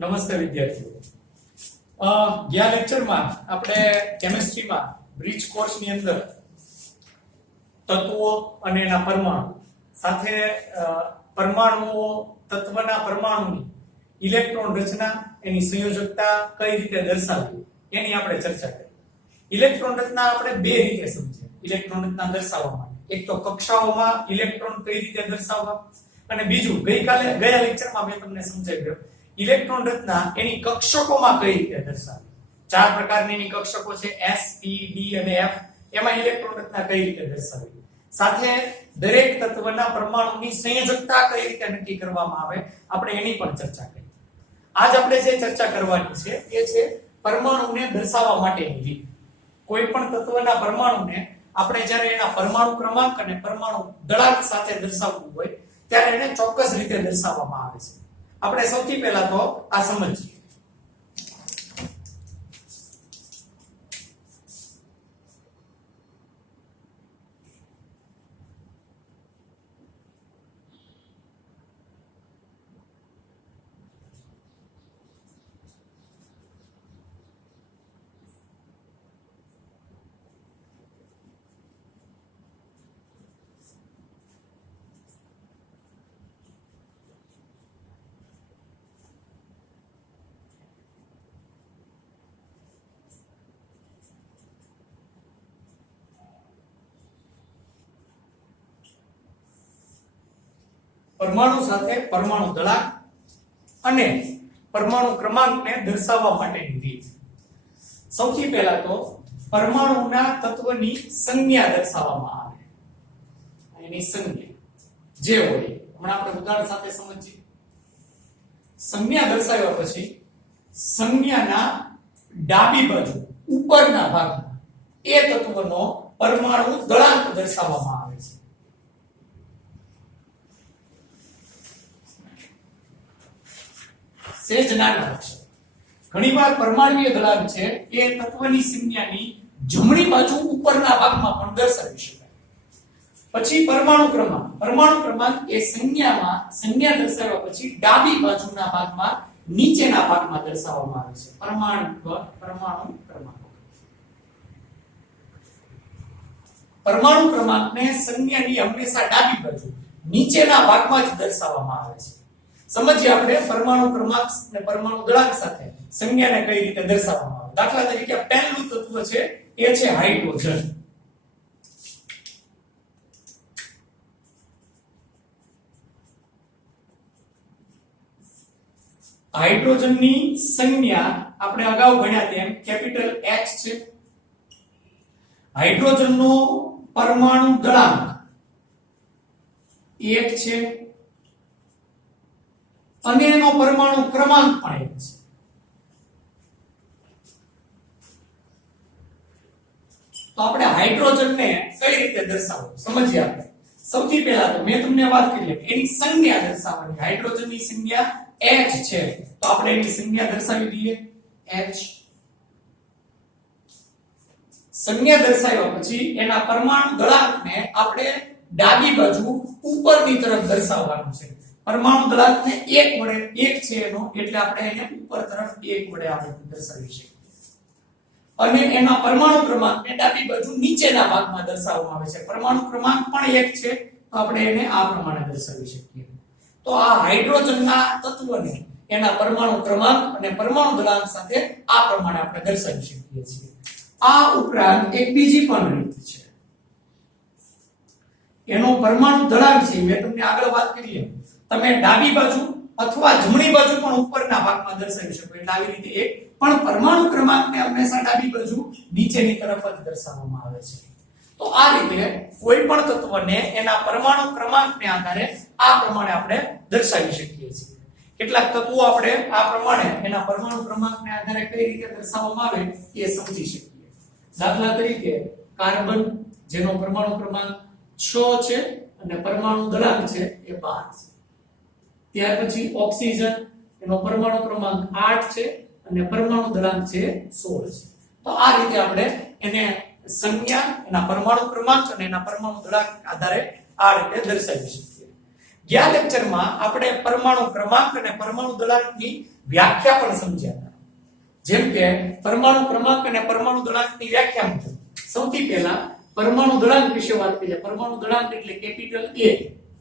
નમસ્તે વિદ્યાર્થીઓ, ગયા લેક્ચરમાં આપણે કેમિસ્ટ્રીમાં બ્રિજ કોર્સની અંદર તત્વો અને એના પરમાણુ સાથે પરમાણુઓ તત્વના પરમાણુની ઇલેક્ટ્રોન રચના, એની સંયોજકતા કઈ રીતે દર્શાવવી એની આપણે ચર્ચા કરી. ઇલેક્ટ્રોન રચના આપણે બે રીતે સમજીએ. ઇલેક્ટ્રોન રચના દર્શાવવા માટે એક તો કક્ષાઓમાં ઇલેક્ટ્રોન કઈ રીતે દર્શાવવા, અને બીજું ગયા લેક્ચરમાં મેં તમને સમજાવ્યું ઇલેક્ટ્રોન રચના એની કક્ષકોમાં કઈ રીતે દર્શાવવી. ચાર પ્રકારની એની કક્ષકો છે, s p d અને f. એમાં ઇલેક્ટ્રોન રચના કઈ રીતે દર્શાવવી, સાથે દરેક તત્વના પરમાણુની સંયોજકતા કઈ રીતે નક્કી કરવામાં આવે, આપણે એની પણ ચર્ચા કરી. આજ આપણે જે ચર્ચા કરવાની છે એ છે પરમાણુને દર્શાવવા માટેની રીત. કોઈ પણ તત્વના પરમાણુને આપણે જ્યારે એના પરમાણુ ક્રમાંક અને પરમાણુ દળાંક સાથે દર્શાવવું હોય ત્યારે એને ચોક્કસ રીતે દર્શાવવામાં આવે છે. આપણે સૌથી પહેલા તો આ સમજીએ. પરમાણુ સાથે પરમાણુ દળાંક અને પરમાણુ ક્રમાંકને દર્શાવવા માટેની રીત. સૌથી પહેલા તો પરમાણુના તત્વની સંજ્ઞા દર્શાવવામાં આવે. એની સંજ્ઞા જે હોય હમણાં આપણે ઉદાહરણ સાથે સમજીએ. સંજ્ઞા દર્શાવ્યા પછી સંજ્ઞાના ડાબી બાજુ ઉપરના ભાગમાં એ તત્વનો પરમાણુ દળાંક દર્શાવવામાં આવે છે. સેજ નાના અક્ષર. ઘણીવાર પરમાણુય દળાંક છે એ તત્વની સંજ્ઞાની જમણી બાજુ ઉપરના ભાગમાં પણ દર્શાવી શકાય. પછી પરમાણુ ક્રમાંક. પરમાણુ ક્રમાંક એ સંજ્ઞા દર્શાવ્યા પછી ડાબી બાજુના ભાગમાં નીચેના ભાગમાં દર્શાવવામાં આવે છે. પરમાણુ ક્રમાંક. પરમાણુ ક્રમાંકને સંજ્ઞાની હંમેશા ડાબી બાજુ નીચેના ભાગમાં જ દર્શાવવામાં આવે છે. સમજીએ આપણે પરમાણુ ક્રમાંક અને પરમાણુ દળાંક સાથે સંજ્ઞાને કઈ રીતે દર્શાવવામાં આવે. દાખલા તરીકે પહેલું તત્વ છે એ છે હાઇડ્રોજન. હાઇડ્રોજનની સંજ્ઞા આપણે અગાઉ ભણ્યા તેમ કેપિટલ H છે. હાઇડ્રોજનનો પરમાણુ દળાંક 1 છે અને એનો પરમાણુ ક્રમાંક પણ 1 છે. તો આપણે હાઇડ્રોજનને કઈ રીતે દર્શાવવું સમજીએ. આપણે સૌથી પહેલા તો મેં તમને વાત કરી એની સંજ્ઞા દર્શાવવાની. હાઇડ્રોજનની સંજ્ઞા H છે તો આપણે એની સંજ્ઞા દર્શાવી દઈએ H. સંજ્ઞા દર્શાવ્યા પછી એના પરમાણુ દળાંકને આપણે ડાબી બાજુ ઉપરની તરફ દર્શાવવાનું છે. પરમાણુ દળાંકને 1 વડે 1 છે એનો એટલે આપણે એને ઉપર તરફ 1 વડે આપણે દર્શાવી શકીએ. અને એના પરમાણુ ક્રમાંકને ડાબી બાજુ નીચેના ભાગમાં દર્શાવવામાં આવે છે. પરમાણુ ક્રમાંક પણ 1 છે તો આપણે એને આ પ્રમાણે દર્શાવી શકીએ. તો આ હાઇડ્રોજનના તત્વને એના પરમાણુ ક્રમાંક અને પરમાણુ દળાંક સાથે આ પ્રમાણે આપણે દર્શાવી શકીએ છીએ. આ ઉપરાંત એક બીજી પણ રીત છે. એનો પરમાણુ દળાંક છે મેં તમને આગળ વાત કરી તમે ડાબી બાજુ અથવા જમણી બાજુ પણ ઉપરના ભાગમાં દર્શાવી શકો. એટલે આવી રીતે એક પણ પરમાણુ ક્રમાંકને હંમેશા ડાબી બાજુ નીચેની તરફ જ દર્શાવવામાં આવે છે. તો આ રીતે કોઈ પણ તત્વને એના પરમાણુ ક્રમાંકને આધારે આ પ્રમાણે આપણે દર્શાવી શકીએ છીએ. કેટલાક તત્વો આપણે આ પ્રમાણે એના પરમાણુ ક્રમાંકને આધારે કઈ રીતે દર્શાવવામાં આવે એ સમજી શકીએ. દાખલા તરીકે કાર્બન જેનો પરમાણુ ક્રમાંક 6 છે અને પરમાણુ દળાંક છે એ 12 છે. ત્યાર પછી ઓક્સિજન એનો પરમાણુ ક્રમાંક 8 છે અને પરમાણુ દળાંક છે 16 છે. તો આ રીતે આપણે એને સંજ્ઞા એના પરમાણુ ક્રમાંક અને એના પરમાણુ દળાંક આધારે આ રીતે દર્શાવી શકીએ. ગયા લેક્ચરમાં આપણે પરમાણુ ક્રમાંક અને પરમાણુ દળાંકની વ્યાખ્યા પણ સમજ્યા હતા. જેમ કે પરમાણુ ક્રમાંક અને પરમાણુ દળાંકની વ્યાખ્યા મુજબ સૌથી પહેલા પરમાણુ દળાંક વિશે વાત કરીએ. પરમાણુ દળાંક એટલે કેપિટલ A.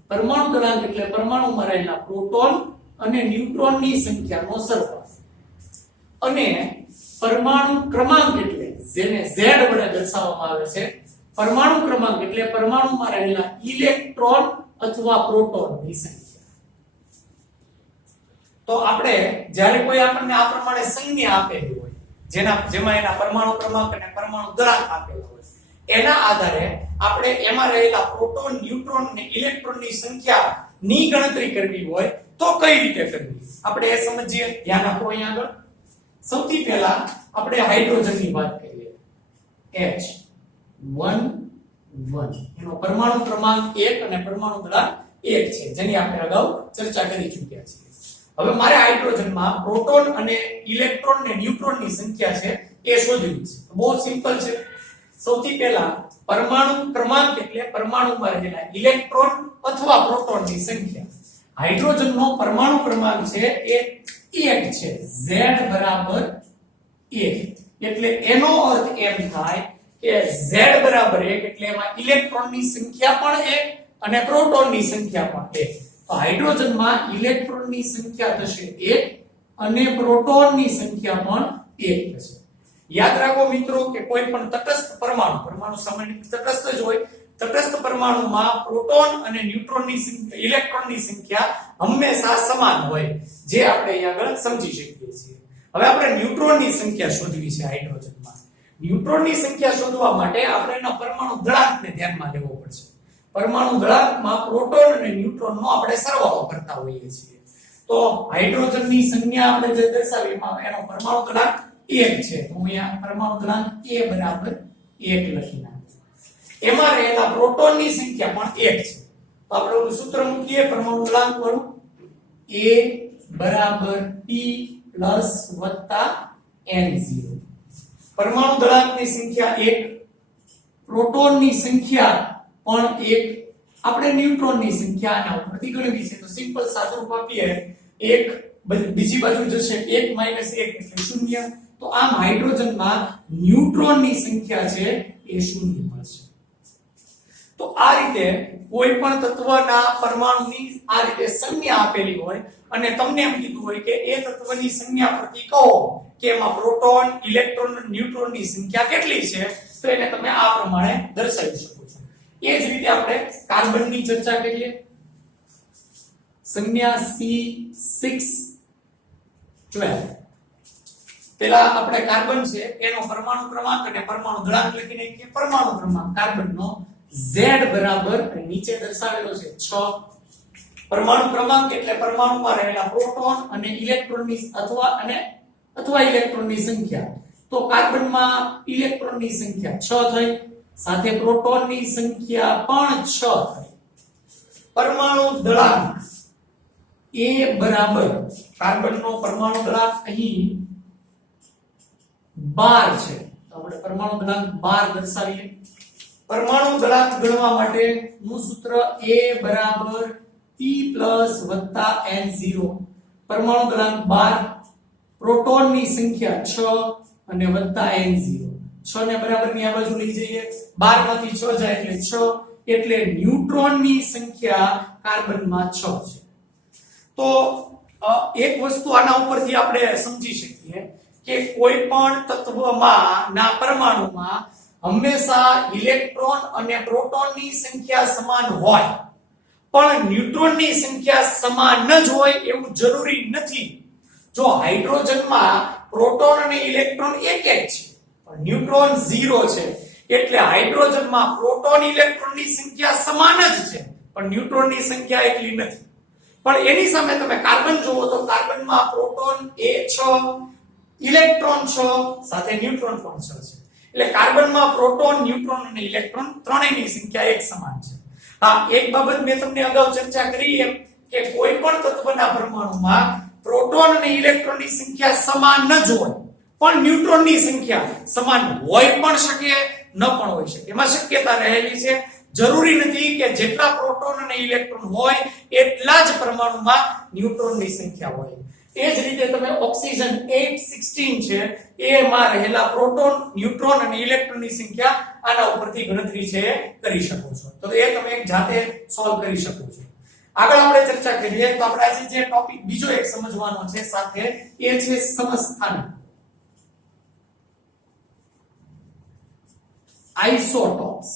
પરમાણુ દળાંક એટલે પરમાણુમાં રહેલા પ્રોટોન અને ન્યુટ્રોનની સંખ્યાનો સરવાળો. અને પરમાણુ ક્રમાંક એટલે જેને Z વડે દર્શાવવામાં આવે છે, પરમાણુ ક્રમાંક એટલે પરમાણુમાં રહેલા ઇલેક્ટ્રોન અથવા પ્રોટોનની સંખ્યા. તો આપણે જ્યારે કોઈ આપણને આ પ્રમાણે સંજ્ઞા આપેલી હોય, જેમાં એના પરમાણુ ક્રમાંક અને પરમાણુ દળાંક આપેલા હોય, એના આધારે આપણે એમાં રહેલા પ્રોટોન, ન્યુટ્રોન અને ઇલેક્ટ્રોનની સંખ્યાની ગણતરી કરવી હોય તો કઈ રીતે કરવી આપણે એ સમજીએ. ધ્યાન આપો અહીંયા આગળ. સૌથી પહેલા આપણે હાઇડ્રોજનની વાત કરીએ. H11 એનો પરમાણુ ક્રમાંક 1 અને પરમાણુ દળાંક 1 છે, જેની આપણે અગાઉ ચર્ચા કરી ચૂક્યા છીએ. હવે મારે હાઇડ્રોજનમાં પ્રોટોન અને ઇલેક્ટ્રોન અને ન્યુટ્રોનની સંખ્યા છે એ શોધવી છે. બહુ સિમ્પલ છે. સૌથી પહેલા પરમાણુ ક્રમાંક એટલે પરમાણુમાં રહેલા ઇલેક્ટ્રોન અથવા પ્રોટોનની સંખ્યા. હાઇડ્રોજનનો પરમાણુ ક્રમાંક છે એ 1 છે. Z બરાબર 1 એટલે એનો અર્થ એમ થાય કે Z બરાબર 1 એટલે એમાં ઇલેક્ટ્રોનની સંખ્યા પણ 1 અને પ્રોટોનની સંખ્યા પણ 1. તો હાઇડ્રોજનમાં ઇલેક્ટ્રોનની સંખ્યા થશે 1 અને પ્રોટોનની સંખ્યા પણ 1 થશે. યાદ રાખો મિત્રો કે કોઈ પણ તટસ્થ પરમાણુ સામાન્ય તટસ્થ જ હોય, તટસ્થ પરમાણુમાં પ્રોટોન અને ન્યુટ્રોનની ઇલેક્ટ્રોનની સંખ્યા હંમેશા સમાન હોય, જે આપણે અહીં આગળ સમજી શકીએ છીએ. હવે આપણે ન્યુટ્રોનની સંખ્યા શોધવી છે હાઇડ્રોજનમાં. ન્યુટ્રોનની સંખ્યા શોધવા માટે આપણે એના પરમાણુ દળાંકને ધ્યાનમાં લેવો પડશે. પરમાણુ દળાંકમાં પ્રોટોન અને ન્યુટ્રોનનો આપણે સરવાળો કરતા હોઈએ છીએ. તો હાઇડ્રોજનની સંખ્યા આપણે જે દર્શાવી એનો પરમાણુ દળાંક 1 છે. તો અહીંયા પરમાણુ દળાંક A બરાબર 1 લખી નાખીએ. એમાં રહેલા પ્રોટોનની સંખ્યા પણ 1 છે. તો આપણે સૂત્ર મૂકીએ પરમાણુ દળાંક વાળું. A બરાબર P પ્લસ વત્તા N0. પરમાણુ દળાંકની સંખ્યા 1, પ્રોટોનની સંખ્યા પણ 1, આપણે ન્યુટ્રોનની સંખ્યા આના ઉપરથી ગણવી છે. તો સિમ્પલ સાદુરૂપ આપીએ 1 બીજી બાજુ જશે 1 - 1 એટલે 0. તો આમ હાઇડ્રોજનમાં ન્યુટ્રોનની સંખ્યા છે એ 0 મળશે. તો આ રીતે કોઈ પણ તત્વના પરમાણુની આ રીતે સંજ્ઞા આપેલી હોય અને તમને એમ કીધું હોય કે એ તત્વની સંજ્ઞા પરથી કહો કે એમાં પ્રોટોન, ઇલેક્ટ્રોન અને ન્યુટ્રોનની સંખ્યા કેટલી છે, તો એને તમે આ પ્રમાણે દર્શાવી શકો છો. એ જ રીતે આપણે કાર્બનની ચર્ચા કરીએ. સંજ્ઞા C612. પેલા આપણે કાર્બન છે એનો પરમાણુ ક્રમાંક અને પરમાણુ દળાંક લખી નાખીએ. પરમાણુ ક્રમાંક કાર્બનનો Z બરાબર નીચે દર્શાવેલો છે 6. પરમાણુ ક્રમાંક એટલે પરમાણુમાં રહેલા પ્રોટોન અને ઇલેક્ટ્રોનની અથવા ઇલેક્ટ્રોનની સંખ્યા. તો કાર્બનમાં ઇલેક્ટ્રોનની સંખ્યા 6 થઈ, સાથે પ્રોટોનની સંખ્યા પણ 6 થઈ. પરમાણુ દળાંક A બરાબર કાર્બનનો પરમાણુ દળાંક અહીં 12 છે. તો આપણે પરમાણુ દળાંક 12 દર્શાવીએ. પરમાણુ દળાંક ગણવા માટેનું સૂત્ર A બરાબર P પ્લસ વત્તા N0. પરમાણુ દળાંક 12, પ્રોટોનની સંખ્યા 6 અને વત્તા N0. 6 ને બરાબરની આ બાજુ લઈ જઈએ. 12 માંથી 6 જાય એટલે 6, એટલે ન્યુટ્રોનની સંખ્યા કાર્બનમાં 6 છે. તો એક વસ્તુ આના ઉપરથી આપણે સમજી શકીએ કે કોઈ પણ તત્વમાં ના પરમાણુમાં હંમેશા ઇલેક્ટ્રોન અને પ્રોટોનની સંખ્યા સમાન હોય, પણ ન્યુટ્રોનની સંખ્યા સમાન જ હોય એવું જરૂરી નથી. જો હાઇડ્રોજનમાં પ્રોટોન અને ઇલેક્ટ્રોન એક છે પણ ન્યુટ્રોન 0 છે, એટલે હાઇડ્રોજનમાં પ્રોટોન ઇલેક્ટ્રોનની સંખ્યા સમાન જ છે પણ ન્યુટ્રોનની સંખ્યા એટલી નથી. પણ એની સામે તમે કાર્બન જુઓ તો કાર્બનમાં પ્રોટોન એ 6, ઇલેક્ટ્રોન 6, સાથે ન્યુટ્રોન પણ 6 છે. એટલે કાર્બનમાં પ્રોટોન, ન્યુટ્રોન અને ઇલેક્ટ્રોન ત્રણેયની સંખ્યા એક સમાન છે. હા, એક બાબત મેં તમને અગાઉ ચર્ચા કરી એમ કે કોઈ પણ તત્વના પરમાણુમાં પ્રોટોન અને ઇલેક્ટ્રોનની સંખ્યા સમાન ન જ હોય, પણ ન્યુટ્રોનની સંખ્યા સમાન હોય પણ શકે ન પણ હોઈ શકે. એમાં શક્યતા રહેલી છે. જરૂરી નથી કે જેટલા પ્રોટોન અને ઇલેક્ટ્રોન હોય એટલા જ પરમાણુમાં ન્યુટ્રોનની સંખ્યા હોય. એ જ રીતે તમે ઓક્સિજન 816 છે એમાં રહેલા પ્રોટોન, ન્યુટ્રોન અને ઇલેક્ટ્રોનની સંખ્યા આના ઉપરથી ગણતરી છે કરી શકો છો. તો એ તમે એક જાતે સોલ્વ કરી શકો છો. આગળ આપણે ચર્ચા કરીએ તો આપણે આજે જે ટોપિક બીજો એક સમજવાનો છે સાથે એ છે સમસ્થાનિક આઇસોટોપ્સ.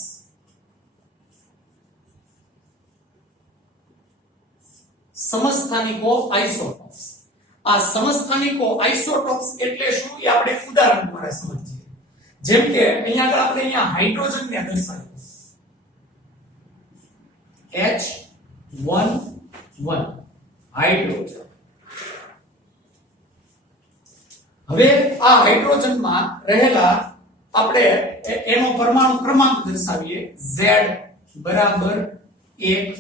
સમસ્થાનિકો આઇસોટોપ્સ. આ સમસ્થાનિકો આઇસોટોપ્સ એટલે શું એ આપણે એક ઉદાહરણ દ્વારા સમજીએ. જેમ કે અહીંયા આગળ આપણે હાઇડ્રોજન ને દર્શાવ્યું H11 હાઇડ્રોજન. હવે આ હાઇડ્રોજનમાં રહેલા આપણે એનો પરમાણુ ક્રમાંક દર્શાવીએ Z બરાબર 1.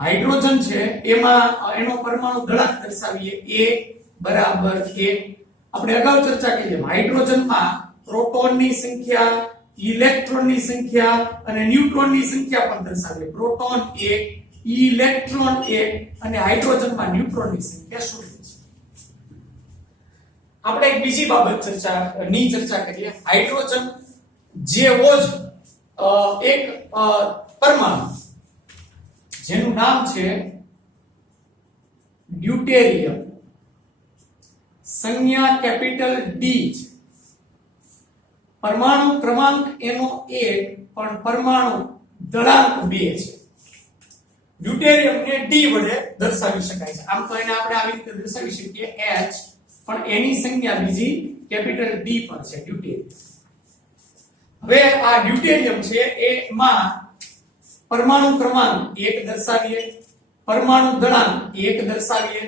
હાઇડ્રોજન છે એમાં એનો પરમાણુ દળાંક દર્શાવીએ A બરાબર 1. આપણે અગાઉ ચર્ચા કરી એમ હાઇડ્રોજનમાં પ્રોટોનની સંખ્યા, ઇલેક્ટ્રોનની સંખ્યા અને ન્યુટ્રોનની સંખ્યા પણ દર્શાવીએ. પ્રોટોન 1, ઇલેક્ટ્રોન 1 અને હાઇડ્રોજનમાં ન્યુટ્રોનની સંખ્યા 0 છે. આપણે એક બીજી બાબત ચર્ચા કરીએ. હાઇડ્રોજન જેવો જ એક પરમાણુ જેનું નામ છે ડ્યુટેરિયમ, સંજ્ઞા કેપિટલ D છે, પરમાણુ ક્રમાંક એનો 1 પણ પરમાણુ દળાંક 2 છે. ડ્યુટેરિયમને D વડે દર્શાવી શકાય છે. આમ તો એને આપણે આવી રીતે દર્શાવી શકીએ H, પણ એની સંજ્ઞા બીજી કેપિટલ D પર છે ડ્યુટેરિયમ. હવે આ ડ્યુટેરિયમ છે એમાં પરમાણુ ક્રમાંક 1 દર્શાવીએ, પરમાણુ દળાંક 1 દર્શાવીએ.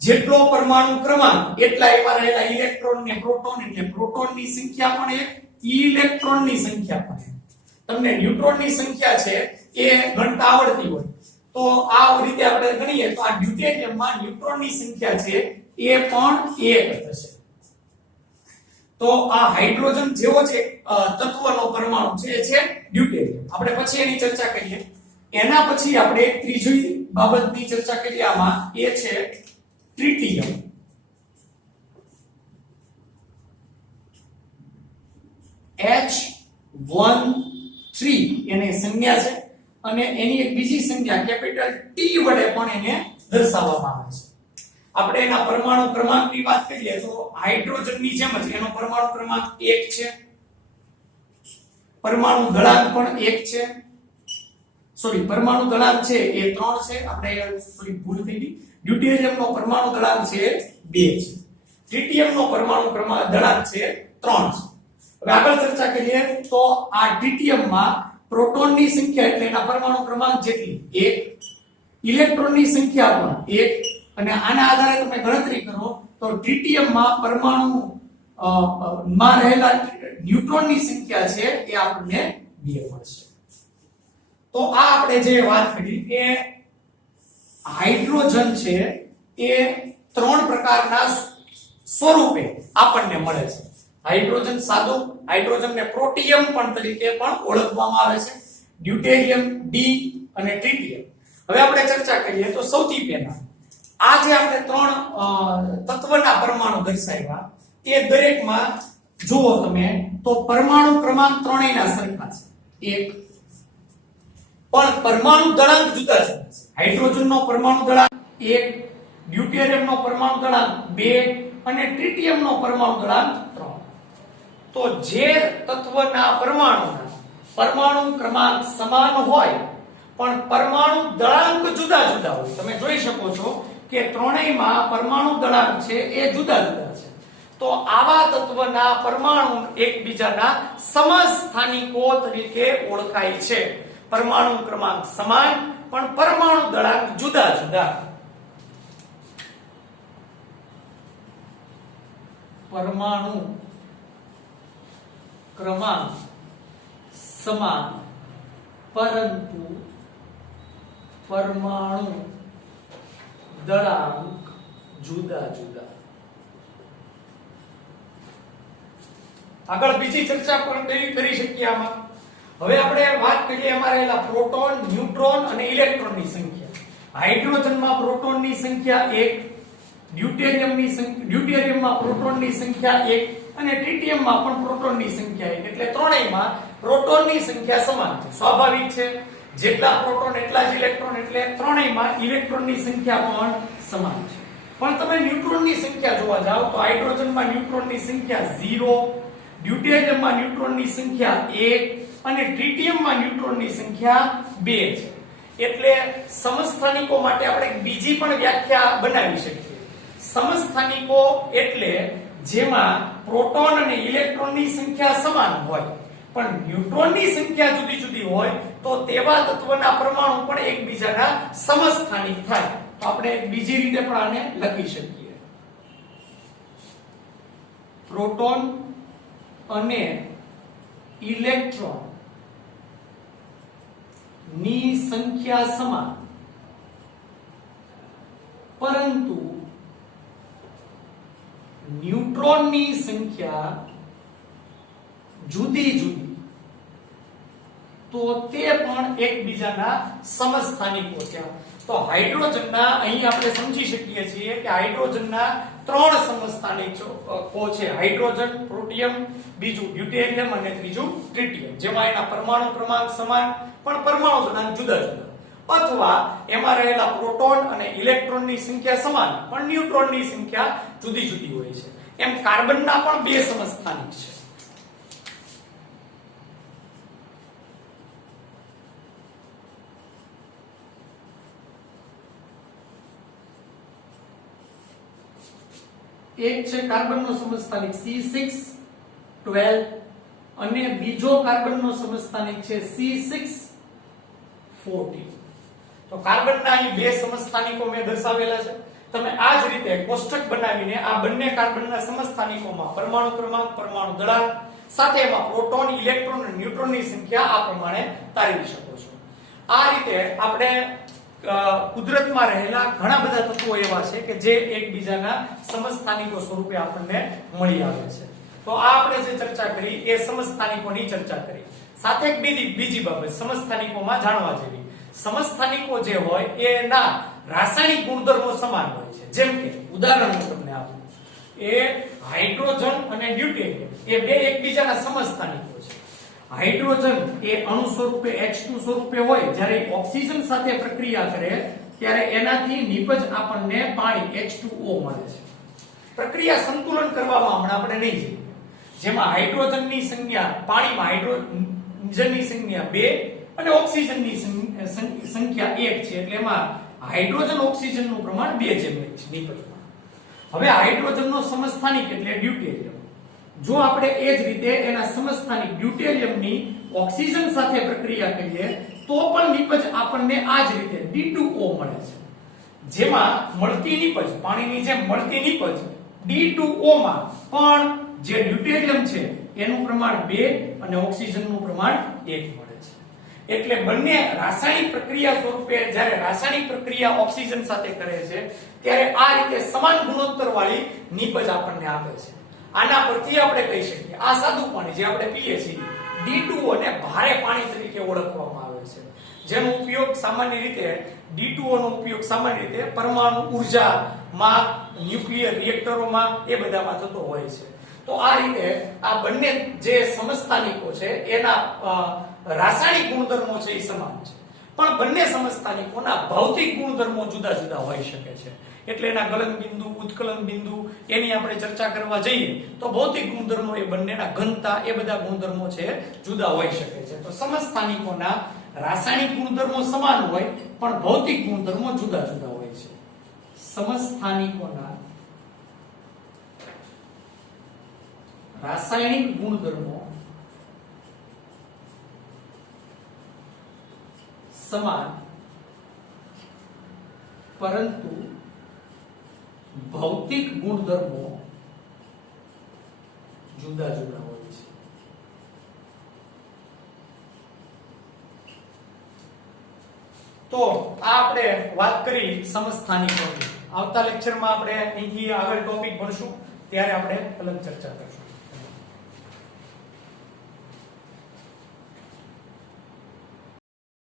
જેટલો પરમાણુ ક્રમાંક એટલા એમાં રહેલા ઇલેક્ટ્રોન ને પ્રોટોન, એટલે પ્રોટોનની સંખ્યા પણ 1, ઇલેક્ટ્રોનની સંખ્યા પણ 1. તમને ન્યુટ્રોનની સંખ્યા છે એ ગણતા આવડતી હોય તો આ રીતે આપણે ગણીએ તો આ ડ્યુટેરિયમમાં ન્યુટ્રોનની સંખ્યા છે એ પણ 1 થશે. તો આ હાઇડ્રોજન જેવો જ એક તત્વનો પરમાણુ છે એ છે ડ્યુટેરિયમ. આપણે પછી એની ચર્ચા કરીએ. એના પછી આપણે એક ત્રીજી બાબતની ચર્ચા કરીએ આમાં, એ છે ટ્રિટિયમ. H13 એને સંજ્ઞા છે અને એની એક બીજી સંજ્ઞા કેપિટલ T વડે પણ એને દર્શાવવામાં આવે છે. આપણે એના પરમાણુ ક્રમાંકની વાત કરીએ તો હાઇડ્રોજનની જેમ જ એનો પરમાણુ ક્રમાંક 1 છે, પરમાણુ દળાંક પણ 1 છે. પરમાણુ દળાંક છે એ 3 છે. આપણે થોડી ભૂલ થઈ ગઈ. ડ્યુટેરિયમનો પરમાણુ દળાંક છે 2 છે. ટ્રિટિયમનો પરમાણુ દળાંક છે 3 છે. હવે આગળ ચર્ચા કરીએ તો આ ટ્રિટિયમમાં પ્રોટોનની સંખ્યા એટલે એના પરમાણુ ક્રમાંક જેટલી 1, ઇલેક્ટ્રોનની સંખ્યા પણ 1 અને આના આધારે તમે ગણતરી કરો તો ટ્રિટિયમમાં પરમાણુ માં રહેલા ન્યુટ્રોનની સંખ્યા છે એ આપણને 2 મળશે. તો આ આપણે જે વાત કરી એ હાઇડ્રોજન છે એ 3 પ્રકારના સ્વરૂપે આપણને મળે છે. હાઇડ્રોજન સાદો, હાઇડ્રોજનને પ્રોટિયમ પણ તરીકે પણ ઓળખવામાં આવે છે, ડ્યુટેરિયમ, D અને ટ્રિટિયમ. હવે આપણે ચર્ચા કરીએ તો સૌથી પહેલા આ જે આપણે 3 તત્વના પરમાણુ દર્શાવ્યા એ દરેકમાં જુઓ તમે તો પરમાણુ ક્રમાંક ત્રણેયના સરખા છે 1, પણ પરમાણુ દળાંક જુદા જુદા છે. હાઇડ્રોજનનો પરમાણુ દળાંક 1, ડ્યુટેરિયમનો પરમાણુ દળાંક 2 અને ટ્રિટિયમનો પરમાણુ દળાંક 3. તો જે તત્વના પરમાણુ ક્રમાંક સમાન હોય પણ પરમાણુ દળાંક જુદા જુદા હોય, તમે જોઈ શકો છો કે ત્રણેયમાં પરમાણુ દળાંક છે એ જુદા જુદા છે, તો આવા તત્વના પરમાણુ એકબીજાના સમસ્થાનિકો તરીકે ઓળખાય છે. પરમાણુ ક્રમાંક સમાન પણ પરમાણુ દળાંક જુદા જુદા. પરમાણુ ક્રમાંક સમાન પરંતુ પરમાણુ દળાંક જુદા જુદા. આગળ બીજી ચર્ચા પણ કરી શકીએ આમાં. હવે આપણે વાત કરીએ એમાં રહેલા પ્રોટોન, ન્યુટ્રોન અને ઇલેક્ટ્રોનની સંખ્યા. હાઇડ્રોજનમાં પ્રોટોનની સંખ્યા 1, ડ્યુટેરિયમમાં પ્રોટોનની સંખ્યા 1 અને ટ્રિટિયમમાં પણ પ્રોટોનની સંખ્યા 1. એટલે ત્રણેયમાં પ્રોટોનની સંખ્યા સમાન છે. સ્વાભાવિક છે, જેટલા પ્રોટોન એટલા જ ઇલેક્ટ્રોન, એટલે ત્રણેયમાં ઇલેક્ટ્રોનની સંખ્યા પણ સમાન છે. પણ તમે ન્યુટ્રોનની સંખ્યા જોવા જાવ તો હાઇડ્રોજનમાં ન્યુટ્રોનની સંખ્યા 0, ડ્યુટેરિયમમાં ન્યુટ્રોનની સંખ્યા 1 અને ટ્રિટિયમમાં ન્યુટ્રોનની સંખ્યા 2 છે. એટલે સમસ્થાનિકો માટે આપણે બીજી પણ વ્યાખ્યા બનાવી શકીએ. સમસ્થાનિકો એટલે જેમાં પ્રોટોન અને ઇલેક્ટ્રોનની સંખ્યા સમાન હોય પણ ન્યુટ્રોનની સંખ્યા જુદી જુદી હોય તો તેવા તત્વના પરમાણુ પણ એકબીજાના સમસ્થાનિક થાય. તો આપણે બીજી રીતે પણ આને લખી શકીએ. પ્રોટોન અને ઇલેક્ટ્રોન ની સંખ્યા સમાન પરંતુ ન્યુટ્રોનની સંખ્યા જુદી જુદી, તો તે પણ એકબીજાના સમસ્થાનિકો થયા. તો હાઇડ્રોજનના અહીં આપણે સમજી શકીએ છીએ કે હાઇડ્રોજનના 3 સમસ્થાનિકો છે. હાઇડ્રોજન, પ્રોટિયમ, બીજું ડ્યુટેરિયમ અને ત્રીજું ટ્રિટિયમ. જેમાં એના પરમાણુ ક્રમાંક સમાન પણ પરમાણુ ક્રમાંક જુદા જુદા, અથવા એમાં રહેલા પ્રોટોન અને ઇલેક્ટ્રોનની સંખ્યા સમાન પણ ન્યુટ્રોનની સંખ્યા જુદી જુદી હોય છે. એમ કાર્બનના પણ 2 સમસ્થાનિક છે. એક છે કાર્બનનો સમસ્થાનિક C612 અને બીજો કાર્બનનો સમસ્થાનિક છે C614. તો કાર્બનના અહીં 2 સમસ્થાનિકો મેં દર્શાવેલા છે. તમે આ જ રીતે કોષ્ટક બનાવીને આ બંને કાર્બનના સમસ્થાનિકોમાં પરમાણુ ક્રમાંક, પરમાણુ દળાંક સાથે એમાં પ્રોટોન, ઇલેક્ટ્રોન અને ન્યુટ્રોનની સંખ્યા આ પ્રમાણે તારવી શકો છો. આ રીતે આપણે કુદરતમાં રહેલા ઘણા બધા તત્વો એવા છે કે જે એકબીજાના સમસ્થાનિકો સ્વરૂપે આપણને મળી આવે છે. તો આ આપણે જે ચર્ચા કરી એ સમસ્થાનિકોની ચર્ચા કરી. સાથે એક બીજી બાબત સમસ્થાનિકોમાં જાણવા જેવી. સમસ્થાનિકો જે હોય એના રાસાયણિક ગુણધર્મો સમાન હોય છે. જેમ કે ઉદાહરણ હું તમને આપું, એ હાઇડ્રોજન અને ડ્યુટેરિયમ એ 2 એકબીજાના સમસ્થાનિકો છે. હાઇડ્રોજન એ અણુ સ્વરૂપે H2 સ્વરૂપે હોય, જ્યારે ઓક્સિજન સાથે પ્રક્રિયા કરે ત્યારે એનાથી નિપજ આપણને પાણી H2O મળે છે. પ્રક્રિયા સંતુલન કરવામાં હમણાં આપણે નહીં જઈએ. જેમાં હાઇડ્રોજનની સંખ્યા પાણીમાં હાઇડ્રોજનની સંખ્યા 2 અને ઓક્સિજનની સંખ્યા 1 છે. એટલે એમાં હાઇડ્રોજન ઓક્સિજનનું પ્રમાણ 2:1 છે નિપજમાં. હવે હાઇડ્રોજનનો સમસ્થાનિક એટલે ડ્યુટેરિયમ. જો આપણે એ જ રીતે એના સમસ્થાનિક ડ્યુટેરિયમની ઓક્સિજન સાથે પ્રક્રિયા કરીએ તો પણ નિપજ આપણને આ જ રીતે D2O મળે છે. જેમાં મળતી નિપજ પાણીની જેમ મળતી નિપજ D2O માં પણ જે ડ્યુટેરિયમ છે એનું પ્રમાણ 2 અને ઓક્સિજનનું પ્રમાણ 1 મળે છે. એટલે બંને રાસાયણિક પ્રક્રિયા સ્વરૂપે જ્યારે રાસાયણિક પ્રક્રિયા ઓક્સિજન સાથે કરે છે ત્યારે આ રીતે સમાન ગુણોત્તર વાળી નિપજ આપણને આપે છે. આના પરથી આપણે કહી શકીએ આ સાદું પાણી જે આપણે પીએ છીએ D2O ને ભારે પાણી તરીકે ઓળખવામાં આવે છે. જેનો ઉપયોગ સામાન્ય રીતે D2O નો ઉપયોગ સામાન્ય રીતે પરમાણુ ઉર્જામાં, ન્યુક્લિયર રિએક્ટરોમાં એ બધામાં થતો હોય છે. તો આ રીતે આ બંને જે સમસ્થાનિકો છે એના રાસાયણિક ગુણધર્મો છે એ સમાન છે, પણ બંને સમસ્થાનિકોના ભૌતિક ગુણધર્મો જુદા જુદા હોઈ શકે છે. એટલે એના ગલન બિંદુ, ઉત્કલન બિંદુ એની આપણે ચર્ચા કરવા જઈએ તો ભૌતિક ગુણધર્મો એ બંનેના ઘનતા એ બધા ગુણધર્મો છે જુદા હોઈ શકે છે. તો સમસ્થાનિકોના રાસાયણિક ગુણધર્મો સમાન હોય પણ ભૌતિક ગુણધર્મો જુદા જુદા હોય છે. સમસ્થાનિકોના રાસાયણિક ગુણધર્મો સમાન પરંતુ ભૌતિક ગુણધર્મો જુદા જુદા હોય છે. તો આ આપણે વાત કરી સમસ્થાનિકોની. આવતા લેક્ચરમાં આપણે અહીંથી આગળ ટોપિક ભણશું ત્યારે આપણે અલગ ચર્ચા કરીશું.